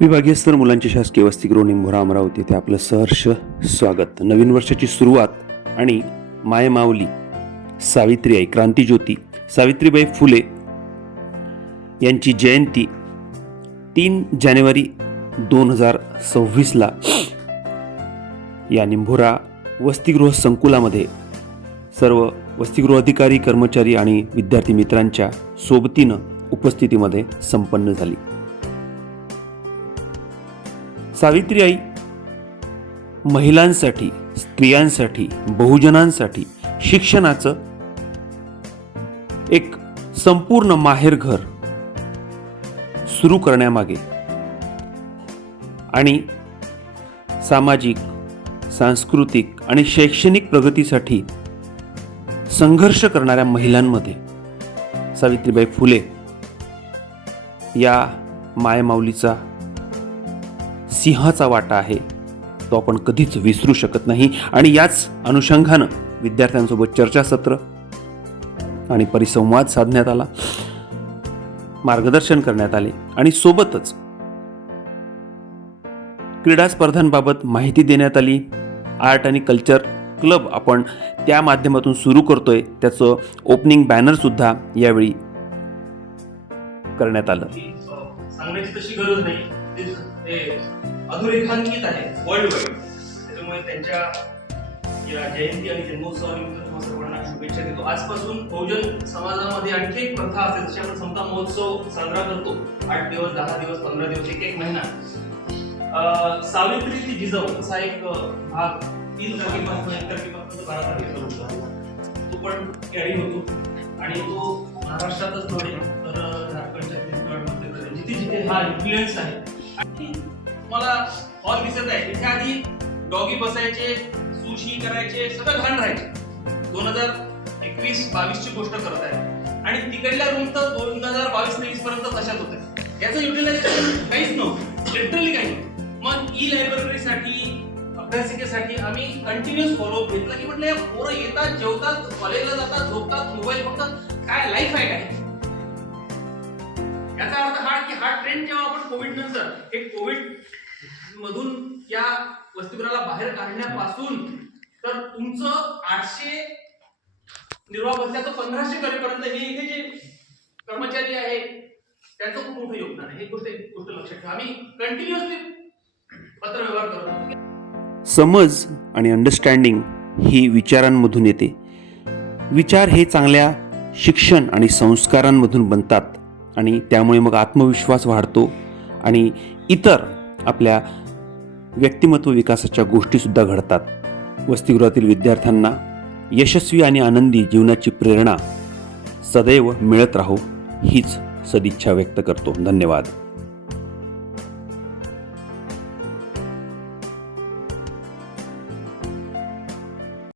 विभागीय स्तर मुलांचे शासकीय वसतिगृह निंभोरा अमरावती येथे आपलं सहर्ष स्वागत. नवीन वर्षाची सुरुवात आणि मायमाऊली सावित्रीबाई क्रांतिज्योती सावित्रीबाई फुले यांची जयंती 3 जानेवारी 2026ला या निंभोरा वसतिगृह संकुलामध्ये सर्व वसतिगृह अधिकारी, कर्मचारी आणि विद्यार्थी मित्रांच्या सोबतीनं उपस्थितीमध्ये संपन्न झाली. सावित्रीबाई महिलांसाठी, स्त्रियांसाठी, बहुजनांसाठी शिक्षणाचं एक संपूर्ण माहेरघर सुरू करण्यामागे आणि सामाजिक, सांस्कृतिक आणि शैक्षणिक प्रगतीसाठी संघर्ष करणाऱ्या महिलांमध्ये सावित्रीबाई फुले या मायमाऊलीचा सिंहाचा वाटा आहे. तो आपण कधीच विसरू शकत नाही. आणि याच अनुषंगानं विद्यार्थ्यांसोबत चर्चासत्र आणि परिसंवाद साधण्यात आला, मार्गदर्शन करण्यात आले आणि सोबतच क्रीडा स्पर्धांबाबत माहिती देण्यात आली. आर्ट आणि कल्चर क्लब आपण त्या माध्यमातून सुरू करतोय, त्याचं ओपनिंग बॅनर सुद्धा यावेळी करण्यात आलं. सांगण्याची तशी गरज नाही, ते अधोरेखांकित आहे वर्ल्ड वाईड. त्याच्यामुळे त्यांच्या या जयंती आणि जन्मोत्सवानिमित्त तुम्हाला सर्वांना शुभेच्छा देतो. आजपासून बहुजन समाजामध्ये आणखी एक प्रथा असते, जशी आपण समता महोत्सव साजरा करतो 8 दिवस, 10 दिवस, 15 दिवस, एक महिना. सावित्री ती जिजाऊ असा एक भाग 3 तारखेपासून 1 तारखेपासून 12 तारखेपर्यंत तो पण कॅरी होतो. आणि तो महाराष्ट्रातच नव्हे तर झारखंडच्या छत्तीसगड, जिथे जिथे हा इन्फ्लुएन्स आहे. आणि मला हॉल दिसत आहे, इथे आधी डॉगी बसायचे, सुशी करायचे, सगळं घाण राहायचे. 2021-22 ची गोष्ट करत आहे आणि तिकडल्या रूम तर 2022-23 पर्यंत तशाच होत्या. याचं युटिलायझेशन काहीच नव्हतं, लिटरली काही नव्हतं. मग ई लायब्ररीसाठी, अभ्यासिकेसाठी आम्ही कंटिन्युअस फॉलोअप घेतला की म्हटलं या पोरं येतात, जेवतात, कॉलेजला जातात, झोपतात, मोबाईल बघतात, काय लाईफ आहे काय. याचा अर्थ हा की हा ट्रेंड जेव्हा आपण कोविड नंतर, हे कोविड मधून या वसतिगृहाला बाहेर काढण्यापासून तर तुमचं 800 निर्वाह भत्त्याचं 1500 करेपर्यंत हे इथे जे कर्मचारी आहे त्यांचं खूप मोठं योगदान आहे. हे गोष्ट लक्षात ठेवा. आम्ही कंटिन्युअसली पत्रव्यवहार करतो. समज आणि अंडरस्टँडिंग ही विचारांमधून येते. विचार हे चांगल्या शिक्षण आणि संस्कारांमधून बनतात आणि त्यामुळे मग आत्मविश्वास वाढतो आणि इतर आपल्या व्यक्तिमत्व विकासाच्या गोष्टीसुद्धा घडतात. वसतिगृहातील विद्यार्थ्यांना यशस्वी आणि आनंदी जीवनाची प्रेरणा सदैव मिळत राहो हीच सदिच्छा व्यक्त करतो. धन्यवाद.